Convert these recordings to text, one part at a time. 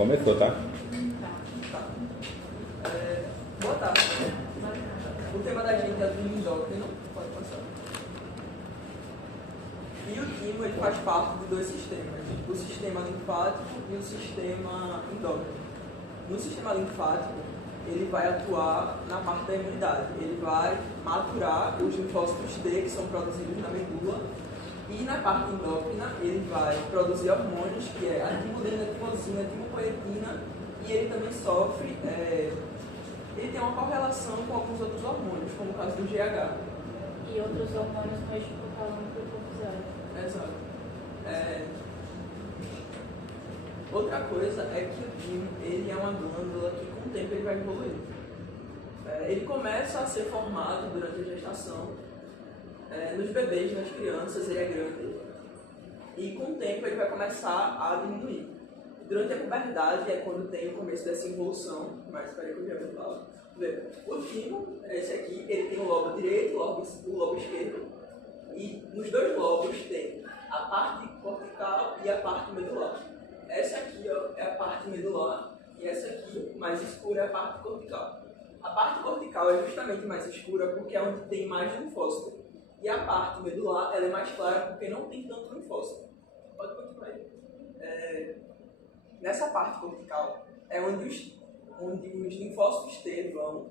Começou, tá? Boa tarde. O tema da gente é do endócrino. Pode passar. E o timo ele faz parte de dois sistemas, o sistema linfático e o sistema endócrino. No sistema linfático, ele vai atuar na parte da imunidade. Ele vai maturar os linfócitos T, que são produzidos na medula, e na parte endócrina, ele vai produzir hormônios, que é a timolina, a timosina, a timopoetina, e ele também sofre, ele tem uma correlação com alguns outros hormônios, como o caso do GH. E outros hormônios no eixo hipotálamo hipofisário. Exato. Outra coisa é que o timo, ele é uma glândula que com o tempo ele vai evoluir. Ele começa a ser formado durante a gestação. Nos bebês, nas crianças, ele é grande e com o tempo ele vai começar a diminuir. Durante a puberdade é quando tem o começo dessa involução, mas espera que eu já vou falar. O timo, esse aqui, ele tem o lobo direito, o lobo esquerdo, e nos dois lobos tem a parte cortical e a parte medular. Essa aqui ó, é a parte medular e essa aqui, mais escura, é a parte cortical. A parte cortical é justamente mais escura porque é onde tem mais linfócito. E a parte medular ela é mais clara porque não tem tanto linfócito. Pode continuar aí. Nessa parte cortical é onde os linfócitos T vão.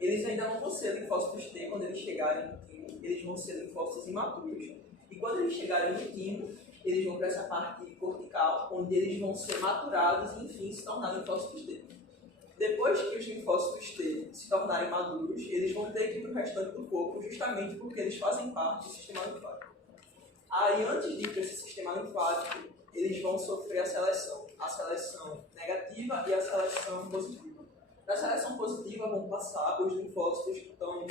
Eles ainda não vão ser linfócitos T quando eles chegarem no timo, eles vão ser linfócitos imaturos. E quando eles chegarem no timo, eles vão para essa parte cortical, onde eles vão ser maturados e, enfim, se tornar linfócitos T. Depois que os linfócitos T se tornarem maduros, eles vão ter que ir para o restante do corpo, justamente porque eles fazem parte do sistema linfático. Aí, antes de ir para esse sistema linfático, eles vão sofrer a seleção negativa e a seleção positiva. Na seleção positiva vão passar os linfócitos que estão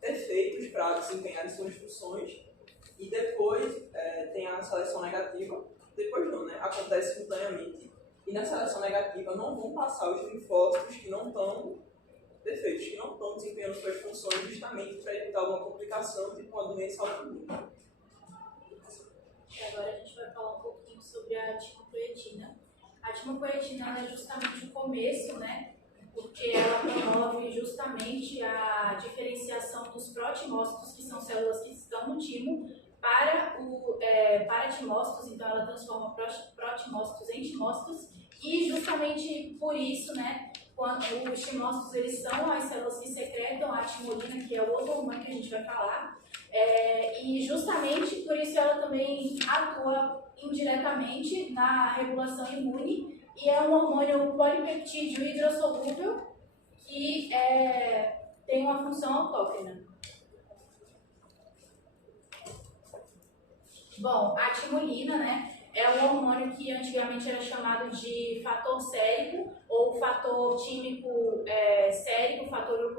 perfeitos para desempenhar suas funções, e depois tem a seleção negativa, depois não, né? Acontece simultaneamente. E na seleção negativa não vão passar os linfócitos que não estão perfeitos, que não estão desempenhando suas funções justamente para evitar alguma complicação, tipo uma doença autoimune. Agora a gente vai falar um pouquinho sobre a timopoetina. A timopoetina é justamente o começo, né? Porque ela promove justamente a diferenciação dos protimócitos, que são células que estão no timo, para timócitos, então ela transforma protimócitos em timócitos, e justamente por isso, né, quando os timócitos eles são as células que secretam a timolina, que é o outro hormônio que a gente vai falar, e justamente por isso ela também atua indiretamente na regulação imune, e é um hormônio polipeptídeo hidrossolúvel que tem uma função autócrina. Bom, a timolina, né, é um hormônio que antigamente era chamado de fator sérico ou fator tímico sérico, fator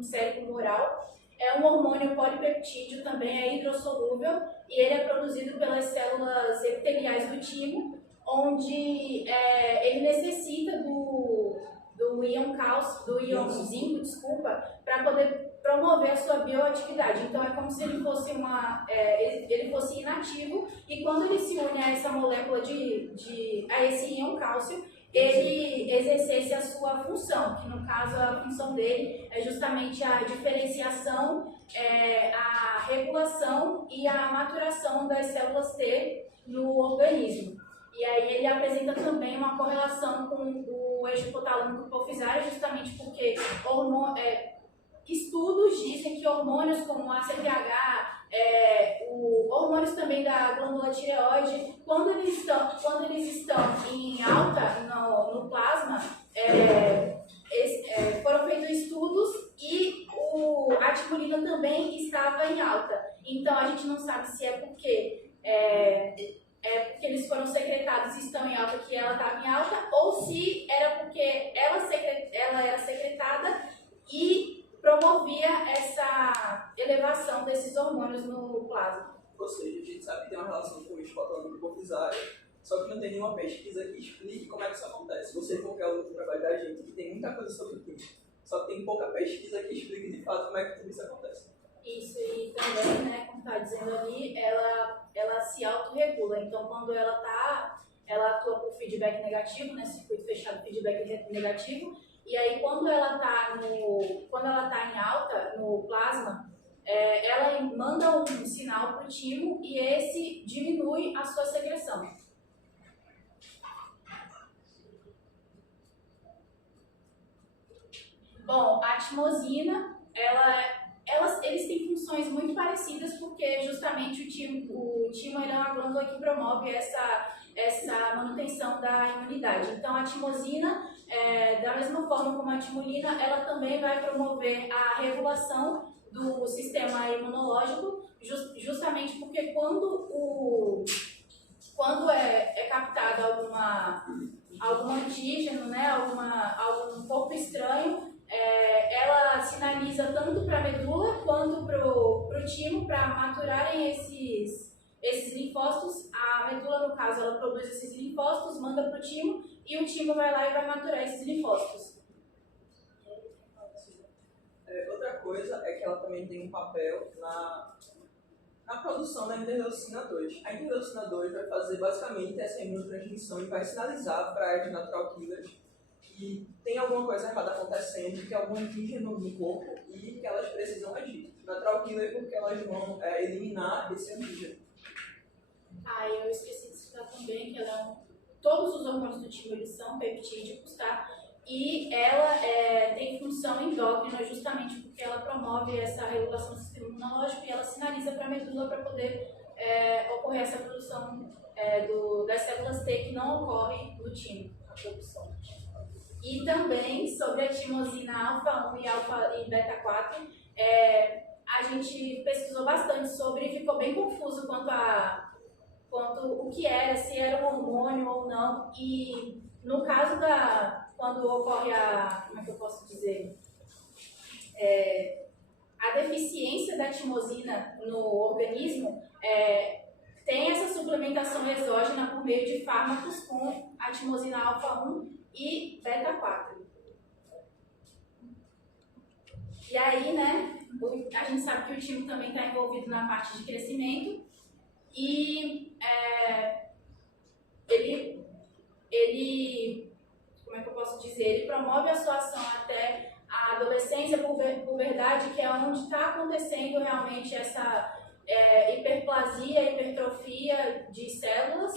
sérico moral. É um hormônio polipeptídeo, também é hidrossolúvel, e ele é produzido pelas células epiteliais do timo, onde ele necessita do íon cálcio, do íon zinco, para poder promover a sua bioatividade. Então é como se ele fosse ele fosse inativo, e quando ele se une a essa molécula a esse íon cálcio, ele exercesse a sua função, que no caso a função dele é justamente a diferenciação, a regulação e a maturação das células T no organismo. E aí ele apresenta também uma correlação com o eixo hipotálamo hipofisário, justamente porque estudos dizem que hormônios como ACTH, hormônios também da glândula tireoide, quando eles estão em alta no plasma, foram feitos estudos e a timolina também estava em alta. Então a gente não sabe se é porque eles foram secretados e estão em alta que ela estava em alta, ou se era porque ela era secretada e promovia essa elevação desses hormônios no plasma. Ou seja, a gente sabe que tem uma relação com o eixo hipotálamo hipofisário, só que não tem nenhuma pesquisa que explique como é que isso acontece. Você for ver o outro trabalho da gente, que tem muita coisa sobre o timo, só que tem pouca pesquisa que explique de fato como é que tudo isso acontece. Isso, e também, né, como está dizendo ali, ela se autorregula. Então, quando ela está ela atua por feedback negativo, né, circuito fechado, feedback negativo, e aí quando ela está em alta no plasma, ela manda um sinal para o timo e esse diminui a sua secreção. Bom, a timosina, eles têm funções muito parecidas porque justamente o timo ele é uma glândula que promove essa manutenção da imunidade. Então a timosina, da mesma forma como a timolina, ela também vai promover a regulação do sistema imunológico, justamente porque quando é captado algum antígeno, né, algum corpo estranho, ela sinaliza tanto para a medula quanto para o timo para maturarem esses linfócitos. A medula, no caso, ela produz esses linfócitos, manda para o timo e o timo vai lá e vai maturar esses linfócitos. Outra coisa é que ela também tem um papel na produção da interleucina 2. A interleucina 2 vai fazer basicamente essa imunotransmissão e vai sinalizar para as natural killers que tem alguma coisa errada acontecendo, que é algum antígeno no corpo e que elas precisam agir. Natural killer porque elas vão eliminar esse antígeno. Eu esqueci de citar também que todos os hormônios do timo eles são peptídicos, tá? E ela tem função endócrina justamente porque ela promove essa regulação do sistema imunológico e ela sinaliza para a medula para poder ocorrer essa produção das células T que não ocorre no timo, a produção. E também sobre a timosina alfa 1 e beta 4, a gente pesquisou bastante sobre e ficou bem confuso quanto o que era, se era um hormônio ou não. E no caso quando ocorre como é que eu posso dizer? A deficiência da timosina no organismo, tem essa suplementação exógena por meio de fármacos com a timosina alfa 1 e beta 4. E aí, né, a gente sabe que o timo também está envolvido na parte de crescimento e ele, como é que eu posso dizer, ele promove a sua ação até a adolescência, puberdade, que é onde está acontecendo realmente essa hiperplasia, hipertrofia de células,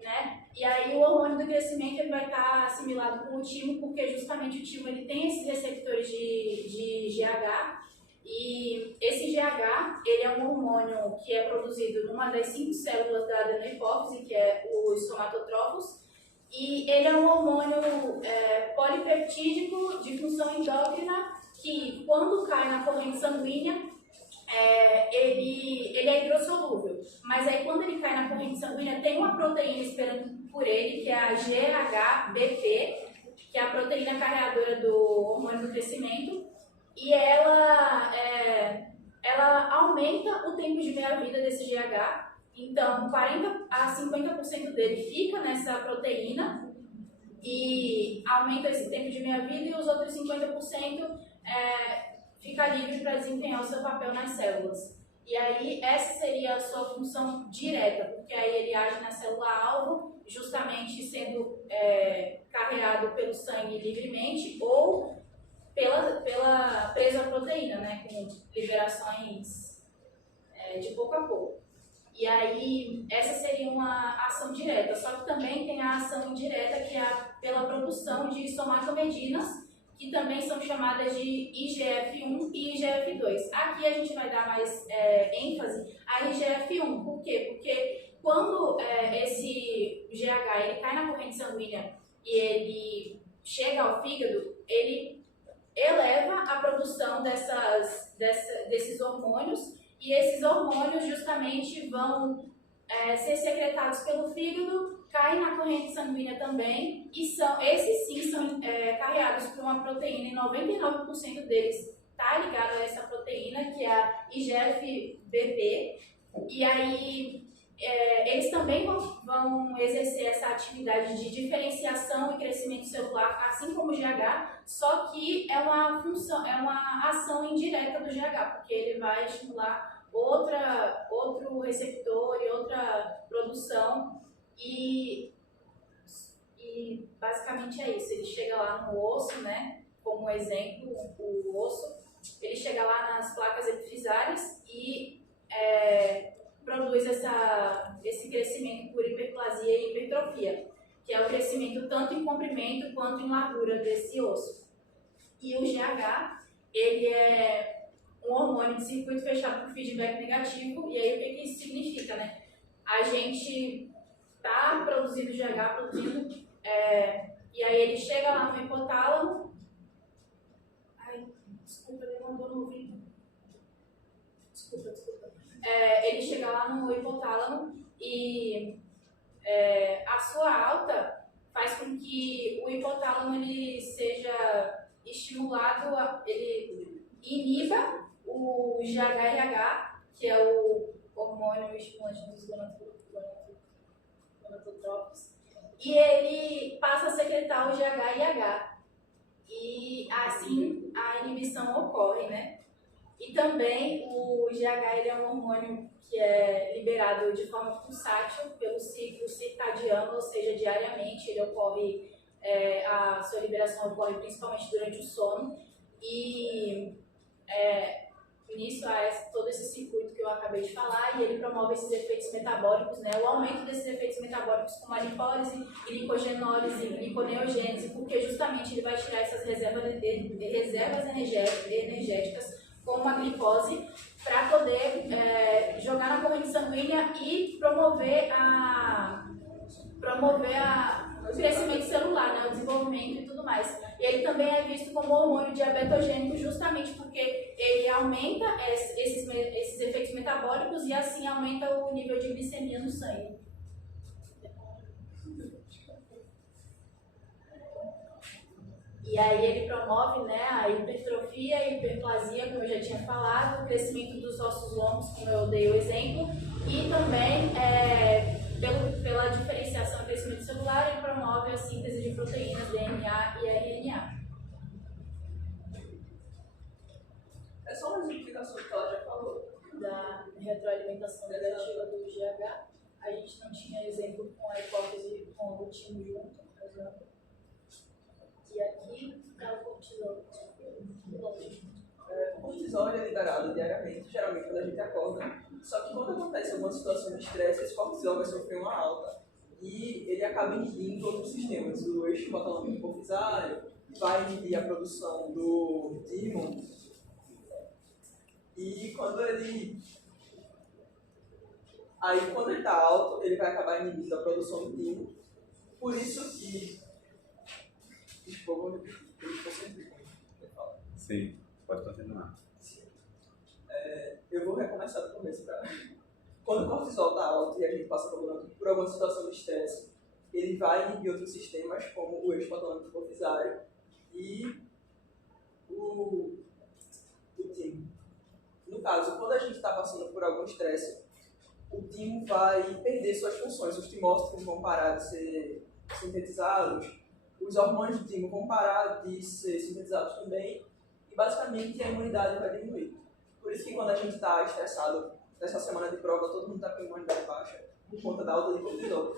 né? E aí o hormônio do crescimento ele vai estar assimilado com o timo, porque justamente o timo ele tem esses receptores de GH, e esse GH ele é um hormônio que é produzido numa das 5 células da adenohipófise, que é os somatotrófos, e ele é um hormônio polipeptídico de função endócrina que, quando cai na corrente sanguínea, ele é hidrossolúvel, mas aí quando ele cai na corrente sanguínea tem uma proteína esperando por ele, que é a GHBP, que é a proteína carreadora do hormônio do crescimento, e ela aumenta o tempo de meia-vida desse GH. Então 40 a 50% dele fica nessa proteína e aumenta esse tempo de meia-vida, e os outros 50% fica livre para desempenhar o seu papel nas células. E aí essa seria a sua função direta, porque aí ele age na célula-alvo, justamente sendo carreado pelo sangue livremente ou pela presa à proteína, né, com liberações de pouco a pouco. E aí essa seria uma ação direta, só que também tem a ação indireta, que é pela produção de somatomedinas, que também são chamadas de IGF-1 e IGF-2. Aqui a gente vai dar mais ênfase a IGF-1. Por quê? Porque quando esse GH ele cai na corrente sanguínea e ele chega ao fígado, ele eleva a produção desses hormônios, e esses hormônios justamente vão ser secretados pelo fígado, caem na corrente sanguínea também, e esses sim são carreados por uma proteína, e 99% deles está ligado a essa proteína, que é a IGF-BP, e aí eles também vão exercer essa atividade de diferenciação e crescimento celular, assim como o GH, só que é uma ação indireta do GH, porque ele vai estimular outro receptor e outra produção, e basicamente é isso. Ele chega lá no osso, né? Como exemplo, o osso, ele chega lá nas placas epifisárias e produz esse crescimento por hiperplasia e hipertrofia, que é o crescimento tanto em comprimento quanto em largura desse osso. E o GH, ele é um hormônio de circuito fechado por feedback negativo, e aí o que isso significa, né? A gente está produzindo GH, e aí ele chega lá no hipotálamo. Ai, desculpa, levantou no ouvido. Desculpa. Ele chega lá no hipotálamo e a sua alta faz com que o hipotálamo ele seja estimulado, ele iniba o GHRH, que é o hormônio estimulante dos gonadotrópicos, e ele passa a secretar o GHRH. E assim a inibição ocorre, né? E também o GH ele é um hormônio que é liberado de forma pulsátil pelo ciclo circadiano, ou seja, diariamente ele ocorre, a sua liberação ocorre principalmente durante o sono, e nisso há todo esse circuito que eu acabei de falar, e ele promove esses efeitos metabólicos, né, o aumento desses efeitos metabólicos como a lipólise, glicogenólise, gliconeogênese, porque justamente ele vai tirar essas reservas energéticas como a glicose para poder jogar na corrente sanguínea e promover o crescimento celular, né, o desenvolvimento e tudo mais. E ele também é visto como hormônio diabetogênico justamente porque ele aumenta esses efeitos metabólicos e assim aumenta o nível de glicemia no sangue. E aí ele promove, né, a hipertrofia, a hiperplasia, como eu já tinha falado, o crescimento dos ossos longos, como eu dei o exemplo, e também pela diferenciação do crescimento celular, ele promove a síntese de proteínas, DNA e RNA. É só uma explicação que ela já falou. Da retroalimentação negativa do GH, a gente não tinha exemplo com a hipótese com o timo junto, por exemplo. E aqui está o cortisol. O cortisol é liberado diariamente, geralmente quando a gente acorda. Só que quando acontece alguma situação de estresse, esse cortisol vai sofrer uma alta e ele acaba inibindo outros sistemas. O eixo hipotalâmico hipofisário vai inibir a produção do timo, e quando ele está alto, ele vai acabar inibindo a produção do timo. Por isso que sim, pode continuar. Eu vou recomeçar do começo. Quando o cortisol está alto e a gente passa por alguma situação de estresse, ele vai inibir outros sistemas, como o eixo hipotalâmico hipofisário e o timo. No caso, quando a gente está passando por algum estresse, o timo vai perder suas funções. Os timócitos vão parar de ser sintetizados, os hormônios do timo vão parar de ser sintetizados também, e basicamente a imunidade vai diminuir. Por isso que quando a gente está estressado, nessa semana de prova, todo mundo está com a imunidade baixa, por conta da alta de cortisol.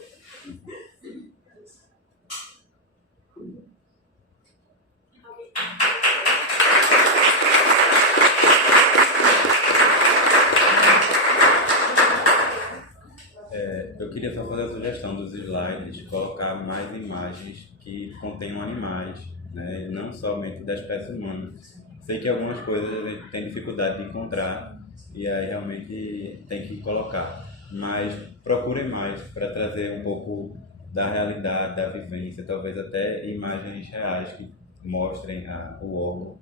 Eu queria só fazer a sugestão dos slides, colocar mais imagens que contenham animais, né? Não somente da espécie humana. Sei que algumas coisas a gente tem dificuldade de encontrar e aí realmente tem que colocar, mas procurem mais para trazer um pouco da realidade, da vivência, talvez até imagens reais que mostrem o órgão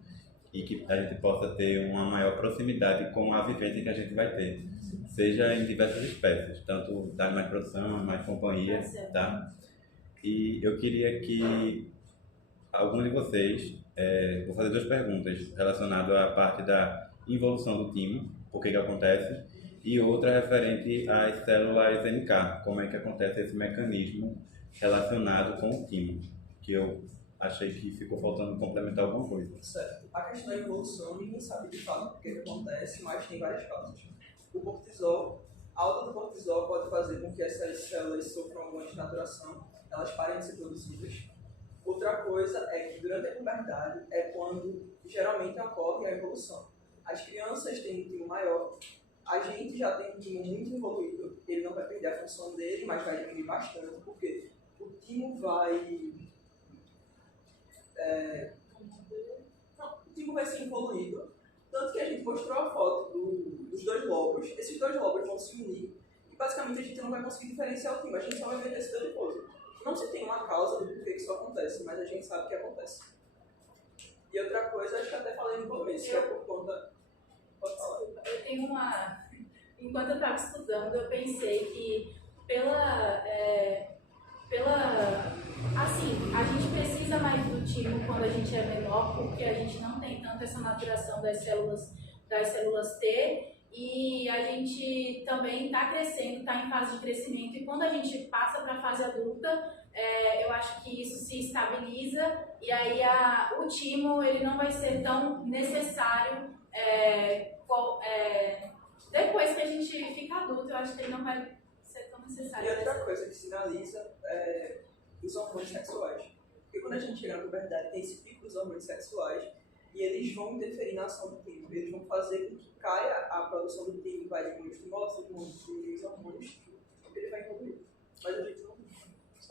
e que a gente possa ter uma maior proximidade com a vivência que a gente vai ter, seja em diversas espécies, tanto da animais de produção, animais de companhia, tá? E eu queria que algum de vocês, vou fazer 2 perguntas relacionadas à parte da involução do timo, por que acontece, e outra referente às células NK, como é que acontece esse mecanismo relacionado com o timo, que eu achei que ficou faltando complementar alguma coisa. Certo. A questão da evolução, ninguém sabe de fato o que acontece, mas tem várias causas. O cortisol, a alta do cortisol pode fazer com que essas células sofram alguma desnaturação, elas parem de ser produzidas. Outra coisa é que durante a puberdade é quando geralmente ocorre a evolução. As crianças têm um timo maior, a gente já tem um timo muito evoluído, ele não vai perder a função dele, mas vai diminuir bastante, porque o timo vai... o timo vai ser evoluído, tanto que a gente mostrou a foto dos dois lobos, esses dois lobos vão se unir, e basicamente a gente não vai conseguir diferenciar o timo, a gente só vai ver esse depois. Não se tem uma causa do porquê que isso acontece, mas a gente sabe que acontece. E outra coisa, acho que até falei no começo, que é por conta... Pode falar. Eu tenho uma... Enquanto eu estava estudando, eu pensei que assim, a gente precisa mais do timo quando a gente é menor, porque a gente não tem tanto essa maturação das células T, e a gente também está crescendo, está em fase de crescimento, e quando a gente passa para a fase adulta, eu acho que isso se estabiliza, e aí o timo ele não vai ser tão necessário depois que a gente fica adulto. Eu acho que ele não vai ser tão necessário. E outra coisa que sinaliza os hormônios sexuais. Porque quando a gente chega na puberdade, tem esse pico dos hormônios sexuais, e eles vão interferir na ação do timo. Eles vão fazer com que caia a produção do timo, vai diminuir os estimulação, diminuir os hormônios, porque ele vai evoluir. Mas a gente não...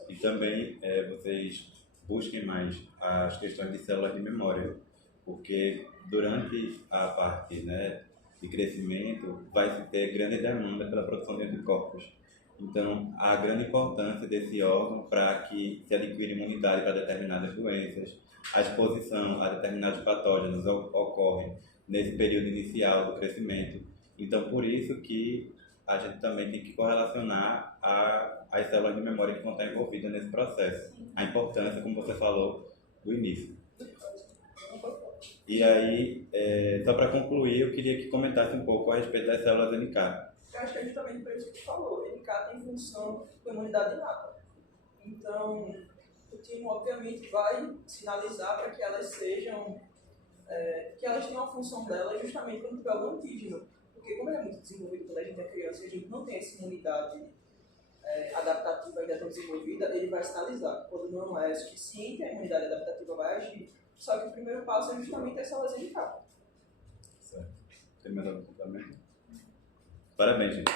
E também vocês busquem mais as questões de células de memória, porque durante a parte, né, de crescimento vai se ter grande demanda pela produção de anticorpos. Então, há grande importância desse órgão para que se adquira imunidade para determinadas doenças. A exposição a determinados patógenos ocorre nesse período inicial do crescimento. Então, por isso que a gente também tem que correlacionar as células de memória que vão estar envolvidas nesse processo. A importância, como você falou, do início. E aí, só para concluir, eu queria que comentasse um pouco a respeito das células NK. Eu acho que é justamente por isso que você falou. O NK tem função com imunidade inata. Então, o timo, obviamente, vai sinalizar para que elas sejam... que elas tenham a função delas justamente quando tiver algum antígeno. Porque como ele é muito desenvolvido quando a gente é criança e a gente não tem essa imunidade adaptativa ainda tão desenvolvida, ele vai sinalizar. Quando não é suficiente, a imunidade adaptativa vai agir. Só que o primeiro passo é justamente as células NK. Certo. Tem mais algum comentário? Parabéns, gente.